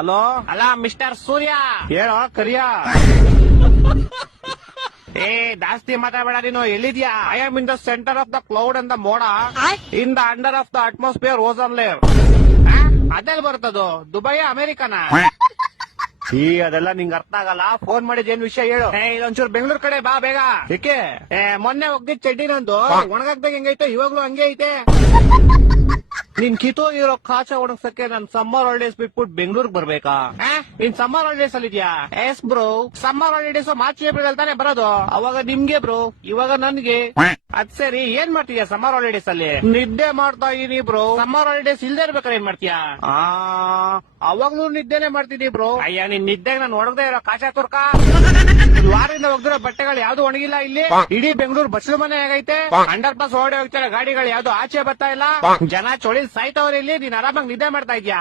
Hello ಅಲ್ಲ mister ಸೂರ್ಯ, ಹೇಳೋ ಕರಿಯ. ಏ ಜಾಸ್ತಿ ಮಾತಾಡಬೇಡ. ನೀನು ಎಲ್ಲಿದ್ಯಾ? I am in the centre of the cloud and the ಮೋಡ, in the under of the atmosphere ozone layer. ಅದೆಲ್ಲ ಬರ್ತದು? ದುಬೈ ಅಮೆರಿಕನ? ಈ ಅದೆಲ್ಲ ನಿಂಗ್ ಅರ್ಥ ಆಗಲ್ಲ. ಫೋನ್ ಮಾಡಿದ್ ಏನ್ ವಿಷಯ ಹೇಳು. ಇದೊಂಚೂರು ಬೆಂಗಳೂರು ಕಡೆ ಬಾ ಬೇಗ. ಏಕೆ? ಮೊನ್ನೆ ಹೋಗ್ದಿದ್ ಚಡ್ಡಿ ನಂದು ಒಣಗಾಕ್ದಾಗ ಹೆಂಗೈತೆ ಇವಾಗ್ಲೂ ಹಂಗೆ ಐತೆ. ನಿನ್ ಕಿತ್ತೋಗಿರೋ ಕಾಚ ಒಣಗ್ಸಕ್ಕೆ ನಾನ್ ಸಮ್ಮರ್ ಹಾಲಿಡೇಸ್ ಬಿಟ್ಬಿಟ್ಟು ಬೆಂಗಳೂರಿಗೆ ಬರ್ಬೇಕಾ? ನೀನ್ ಸಮ್ಮರ್ ಹಾಲಿಡೇಸ್ ಅಲ್ಲಿ ಇದೆಯಾ? S bro. Summer holidays March April ಅಲ್ಲಿ ತಾನೇ ಬರೋದು. ಅವಾಗ ನಿಮ್ಗೆ ಬ್ರೋ, ಇವಾಗ ನನ್ಗೆ. ಅದ್ ಸರಿ, ಏನ್ ಮಾಡ್ತೀಯಾ ಸಮ್ಮರ್ ಹಾಲಿಡೇಸ್ ಅಲ್ಲಿ? ನಿದ್ದೆ ಮಾಡ್ತಾ ಇದೀನಿ ಬ್ರೋ. ಸಮ್ಮರ್ ಹಾಲಿಡೇಸ್ ಇಲ್ದೇ ಇರ್ಬೇಕಾದ್ರೆ ಏನ್ ಮಾಡ್ತೀಯಾ? ಅವಾಗ್ಲೂ ನಿದ್ದೆನೆ ಮಾಡ್ತಿದೀನಿ ಬ್ರೋ. ಅಯ್ಯ, ನಿನ್ ನಿದ್ದೆಗೆ ನಾನು ಒಣಗದೆ ಇರೋ ಕಾಚಾ ತುರ್ಕ. ವಾರದಿಂದ ಹೋಗ್ದಿರೋ ಬಟ್ಟೆಗಳು ಯಾವ್ದು ಒಣಗಿಲ್ಲ ಇಲ್ಲಿ. ಇಡೀ ಬೆಂಗಳೂರು ಬಸ್ಲು ಮನೆ ಆಗೈತೆ. ಅಂಡರ್ ಪಾಸ್ ಓಡಿ ಹೋಗ್ತಾರೆ ಗಾಡಿಗಳು, ಯಾವ್ದು ಆಚೆ ಬರ್ತಾ ಇಲ್ಲ. ಜನ ಚೊಳಿ ಸಾಯ್ತವ್ರೆ ಇಲ್ಲಿ. ನೀನ್ ಆರಾಮಾಗಿ ನಿದ್ದೆ ಮಾಡ್ತಾ ಇದ್ಯಾ?